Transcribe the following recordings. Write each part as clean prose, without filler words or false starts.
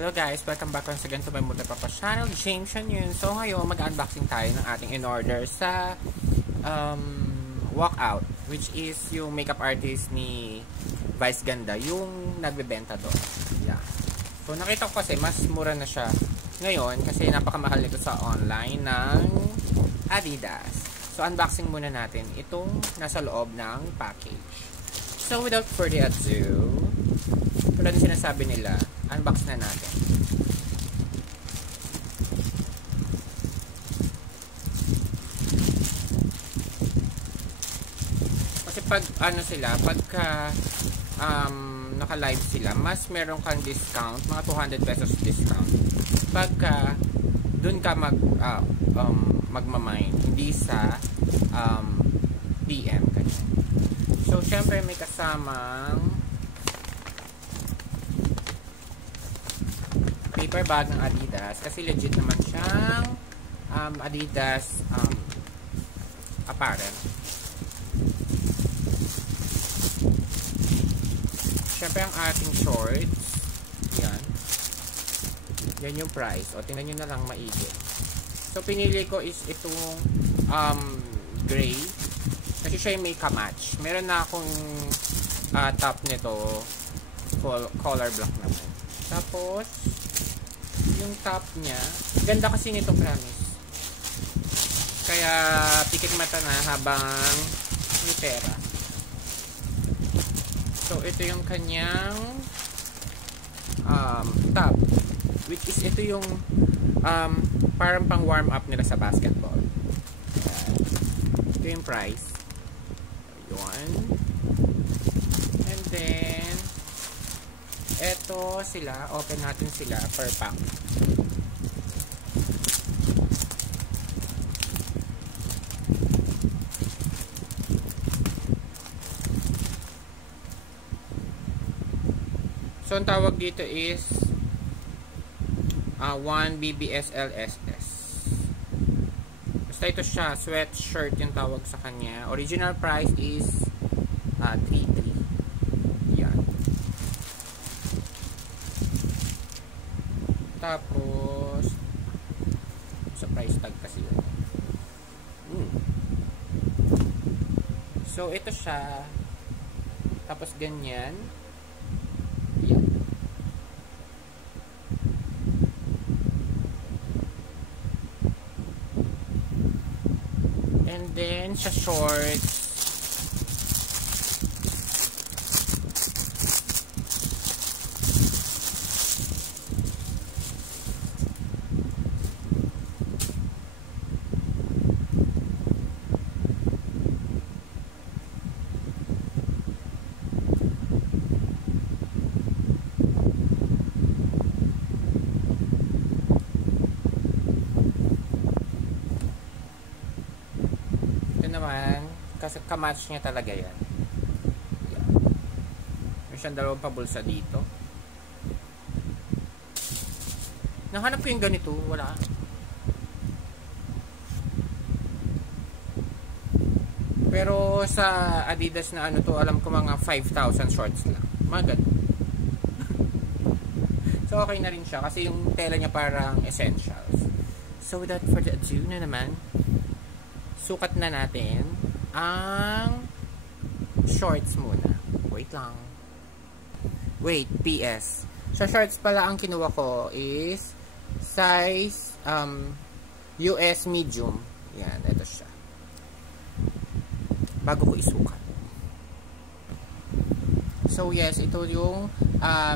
Hello guys, welcome back once again to my Multipapa channel, James yun. So ngayon, mag-unboxing tayo ng ating in-order sa Walkout, which is yung makeup artist ni Vice Ganda, yung nagbebenta doon. Yeah. So nakita ko kasi mas mura na siya ngayon kasi napakamahal nito sa online ng Adidas. So unboxing muna natin itong nasa loob ng package. So without further ado, tulad ng sinasabi nila, unbox na natin. Kasi pag ano sila, pagka naka-live sila, mas meron kang discount, mga 200 pesos discount. Pagka dun ka magmamine, hindi sa PM ganyan. So syempre may kasamang paper bag ng Adidas kasi legit naman siyang Adidas apparel. Siyempre ang ating shorts, yan yung price. O tingnan nyo na lang maigi. So pinili ko is itong gray kasi siya yung may kamatch. Meron na akong top nito color black naman. Tapos yung top niya, ganda kasi nito, promise. Kaya pikit mata na habang may pera. So ito yung kanyang top, which is ito yung parang pang warm up nila sa basketball. Ito yung price. Ayun. And then eto sila, open natin sila per pack. So ang tawag dito is 1 BBS LSS. Basta ito siya, sweatshirt yung tawag sa kanya. Original price is 3.3. Yan. Tapos sa price tag kasi yun. So ito siya. Tapos ganyan. Yan. And then sa shorts, naman, kasi kamatch niya talaga yan. May siyang dalawang pabulsa dito. Nahanap ko yung ganito, wala. Pero sa Adidas na ano to, alam ko mga 5,000 shorts lang. Mga ganun. So okay na rin siya kasi yung tela niya parang essentials. So without further ado na naman, sukat na natin ang shorts muna. Wait lang. Wait, PS. Sa shorts pala ang kinuha ko is size US medium. Yan, ito siya. Bago ko isukat. So yes, ito yung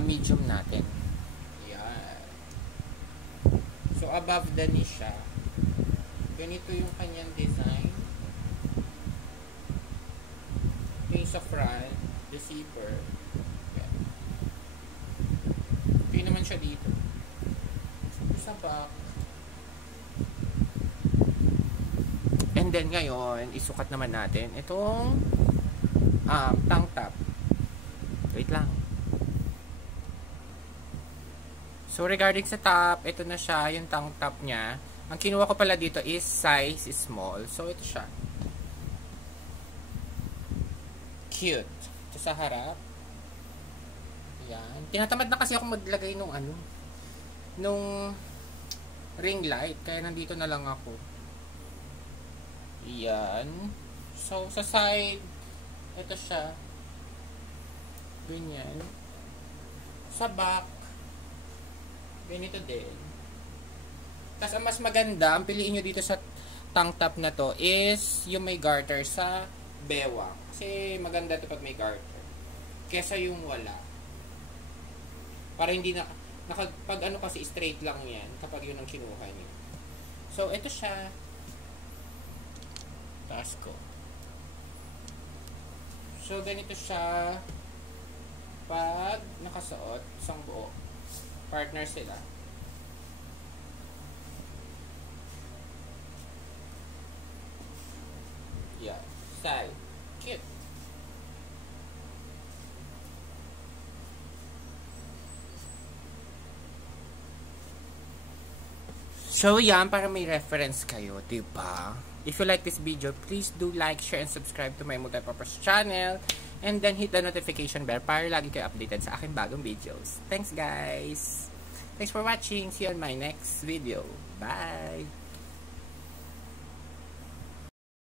medium natin. Yan. So above the knee siya. Ganito yung kanyang design. Yung sa front, the zipper. Yan. Ito naman siya dito. Sa back. And then ngayon, isukat naman natin itong tank top. Wait lang. So regarding sa top, ito na siya, yung tank top niya. Ang kinuha ko pala dito is size small. So, ito siya. Cute. Ito sa harap. Ayan. Tinatamad na kasi ako maglagay nung ano. nung ring light. Kaya nandito na lang ako. Yan. So, sa side, ito siya. Ganyan. Sa back, ganito din. Tapos, ang mas maganda, ang piliin nyo dito sa tank top na to is yung may garter sa bewang. Kasi maganda to pag may garter. Kesa yung wala. Para hindi pag ano kasi straight lang yan kapag yun ang kinuha nyo. So, ito siya. Taas ko. So, ganito siya pag nakasuot, isang buo. Partner sila. Yeah. Style. Cute. So, yan, para may reference kayo, diba? If you like this video, please do like, share, and subscribe to my multipurpose channel. And then hit the notification bell para lagi kayo updated sa aking bagong videos. Thanks, guys! Thanks for watching. See you on my next video. Bye!